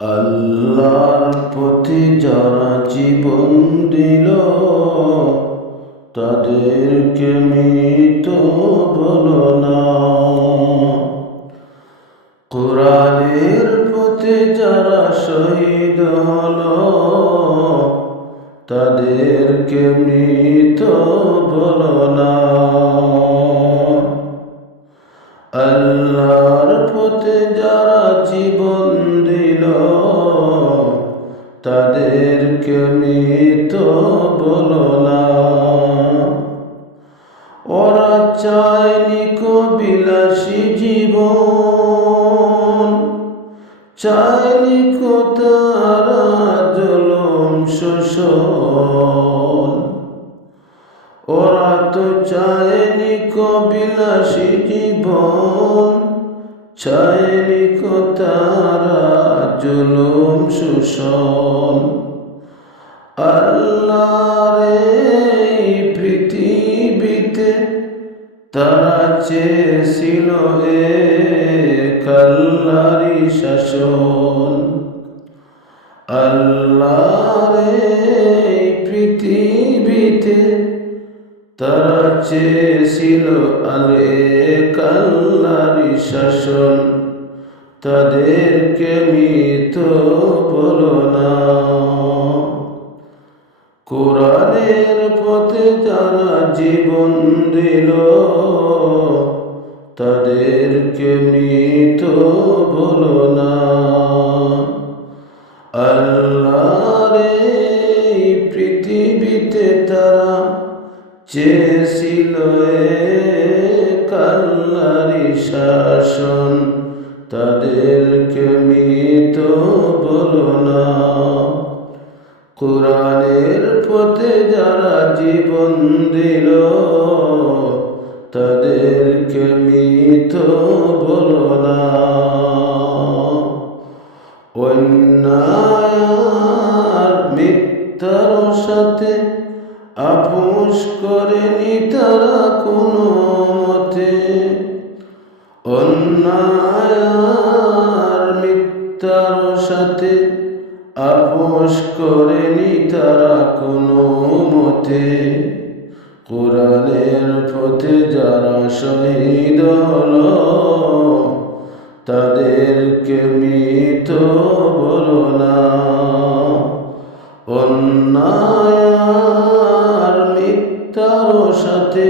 আল্লাহর পথে যারা জীবন দিল, তাদেরকে মৃত বলো না। কোরআনের পথে যারা শহীদ হলো, তাদেরকে মৃত বলো না। আল্লাহর পথে যারা জীবন তাদেরকে মৃত বলো না। ওরা চায়নি বিলাসী জীবন চায়নি তারা জলম শোষণ। ওরা তো চায়নি বিলাসী জীবন চায়নি তারা জুলুম, শোষণ। আল্লাহর পৃথিবীতে তারা চেয়েছিল হে কাল্লারি শাসন। আল্লাহর পৃথিবীতে তারা চেয়েছিল আলে কাল্লারি শাসন। তাদেরকে মৃত বলো না। কোরআনের পথে যারা জীবন দিল, তাদেরকে মৃত বলো না। আল্লাহর পৃথিবীতে তারা চেয়েছিল কাল্লারি শাসন। তাদেরকে মৃত বলো না। কোরআনের পথে যারা জীবন দিল, তাদেরকে মৃত বলো না। অন্যায় মিথ্যার সাথে আপোষ করেনি তারা কোনো মতে। অন্যায় সাথে আপোষ করেনি তারা কোনো মতে। কোরআনের পথে যারা শহীদ হলো, তাদেরকে মৃত বলো না। অন্যায় মিথ্যার সাথে